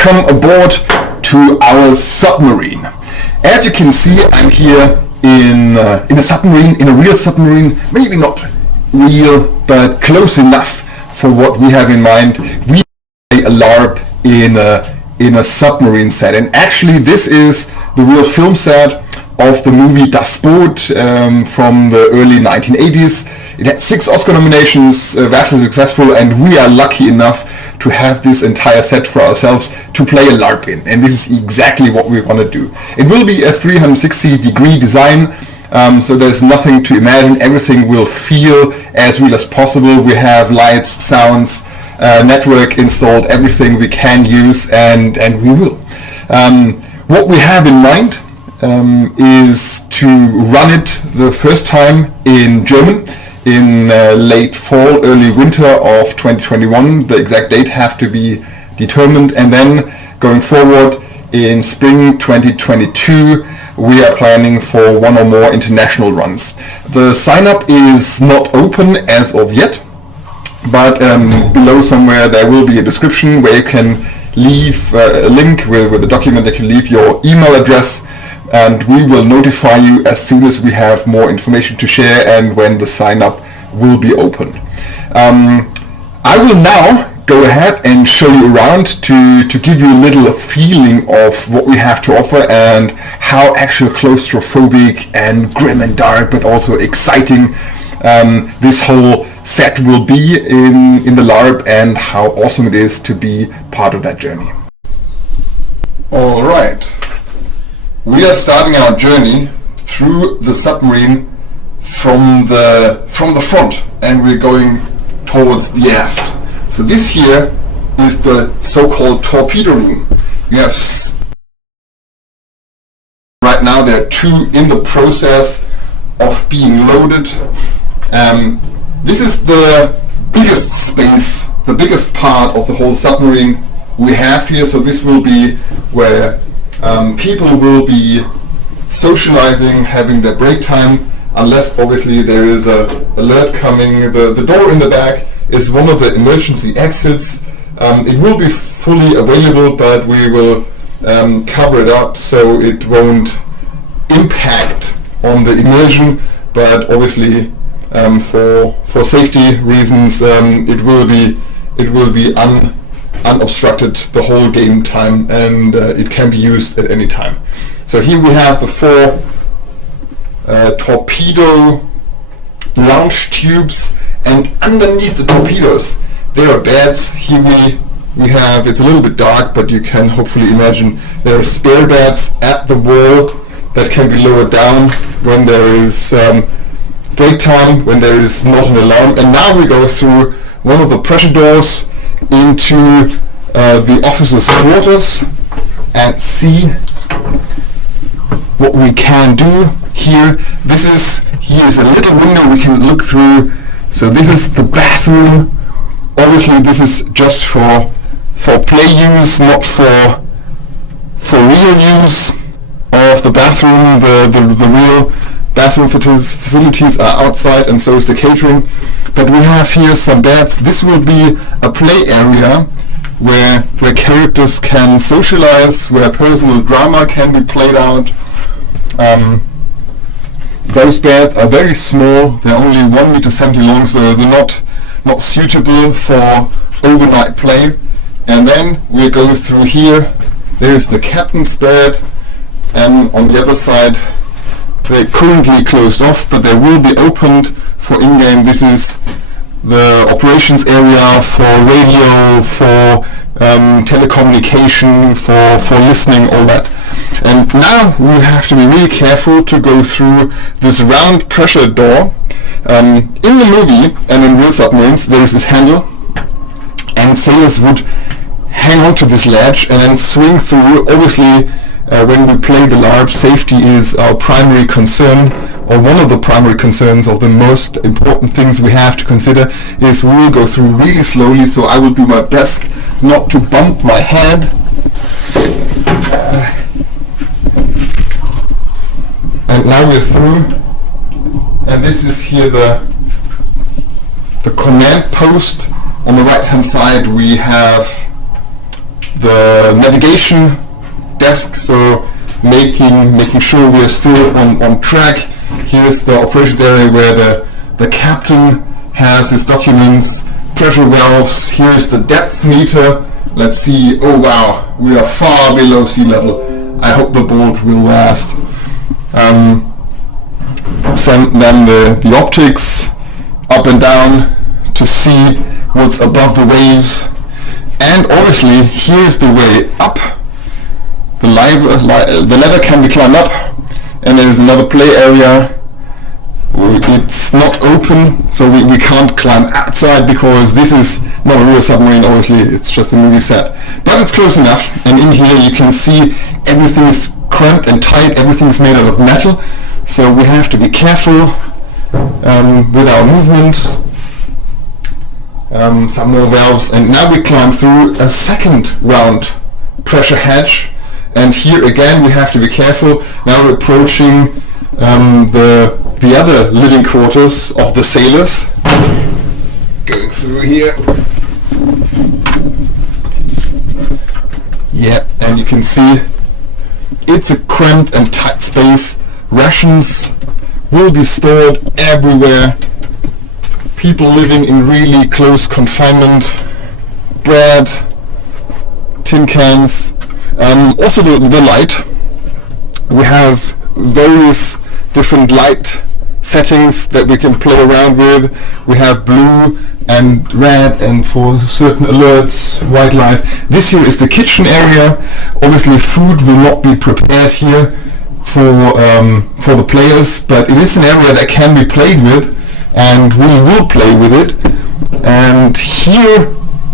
welcome aboard to our submarine. As you can see, I'm here in a submarine, in a real submarine, maybe not real, but close enough for what we have in mind. We play a LARP in a submarine set, and actually this is the real film set of the movie Das Boot from the early 1980s. It had 6 Oscar nominations, vastly successful, and we are lucky enough to have this entire set for ourselves to play a LARP in, and this is exactly what we want to do. It will be a 360-degree design, so there's nothing to imagine. Everything will feel as real as possible. We have lights, sounds, network installed, everything we can use, and we will. What we have in mind is to run it the first time in German in late fall, early winter of 2021. The exact date have to be determined, and then going forward in spring 2022 we are planning for 1 or more international runs. The sign up is not open as of yet, but below somewhere there will be a description where you can leave a link with a document that you leave your email address, and we will notify you as soon as we have more information to share and when the sign up will be open. I will now go ahead and show you around to give you a little feeling of what we have to offer and how actually claustrophobic and grim and dark but also exciting this whole set will be in the LARP, and how awesome it is to be part of that journey. Alright. We are starting our journey through the submarine from the front, and we're going towards the aft. So this here is the so-called torpedo room. You have right now there are 2 in the process of being loaded. This is the biggest space, the biggest part of the whole submarine we have here. So this will be where people will be socializing, having their break time, unless obviously there is a alert coming. The door in the back is one of the emergency exits. It will be fully available, but we will cover it up so it won't impact on the immersion, but obviously for safety reasons it will be unobstructed the whole game time, and it can be used at any time. So here we have the 4 torpedo launch tubes, and underneath the torpedoes there are beds. Here we have, it's a little bit dark, but you can hopefully imagine there are spare beds at the wall that can be lowered down when there is break time, when there is not an alarm. And now we go through one of the pressure doors into the officers' quarters and see what we can do here. Here is a little window we can look through. So this is the bathroom. Obviously this is just for play use, not for real use of the bathroom. The real bathroom facilities are outside, and so is the catering. But we have here some beds. This will be a play area where characters can socialize, where personal drama can be played out. Those beds are very small. They're only 1.70 meters long, so they're not suitable for overnight play. And then we're going through here. There's the captain's bed, and on the other side they're currently closed off, but they will be opened for in-game. This is the operations area for radio, for telecommunication, for listening, all that. And now we have to be really careful to go through this round pressure door. In the movie and in real submarines there is this handle, and sailors would hang on to this ledge and then swing through. Obviously when we play the LARP, safety is our primary concern, or one of the primary concerns. Of the most important things we have to consider is we will go through really slowly, so I will do my best not to bump my head. And now we're through, and this is here the command post. On the right hand side we have the navigation desk, so making sure we are still on track. Here's the operations area where the captain has his documents, pressure valves. Here's the depth meter. Let's see. Oh wow, we are far below sea level. I hope the boat will last. Then the optics up and down to see what's above the waves. And obviously, here's the way up. The ladder can be climbed up, and there is another play area. It's not open, so we can't climb outside because this is not a real submarine. Obviously, it's just a movie set. But it's close enough, and in here you can see everything's cramped and tight. Everything's made out of metal, so we have to be careful with our movement. Some more valves, and now we climb through a second round pressure hatch, and here again we have to be careful. Now we're approaching the other living quarters of the sailors. Going through here. Yeah, and you can see it's a cramped and tight space. Rations will be stored everywhere. People living in really close confinement. Bread, tin cans. Also the light. We have various different light settings that we can play around with. We have blue and red, and for certain alerts, white light. This here is the kitchen area. Obviously food will not be prepared here for the players, but it is an area that can be played with, and we will play with it. And here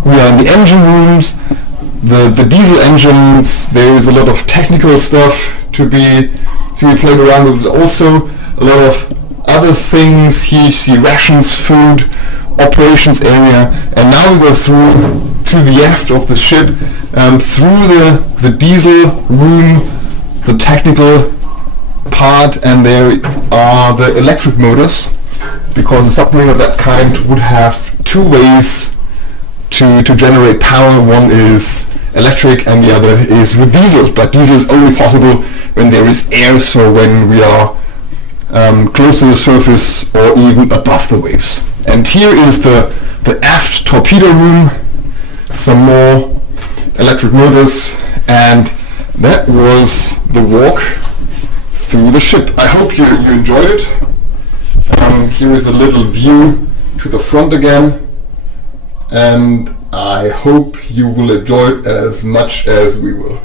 we are in the engine rooms, the diesel engines. There is a lot of technical stuff to be played around with. Also a lot of other things. Here you see rations, food, operations area, and now we go through to the aft of the ship, through the diesel room, the technical part, and there are the electric motors, because a submarine of that kind would have two ways to generate power. One is electric and the other is with diesel, but diesel is only possible when there is air, so when we are close to the surface or even above the waves. And here is the aft torpedo room, some more electric motors, and that was the walk through the ship. I hope you enjoyed it. Here is a little view to the front again, and I hope you will enjoy it as much as we will.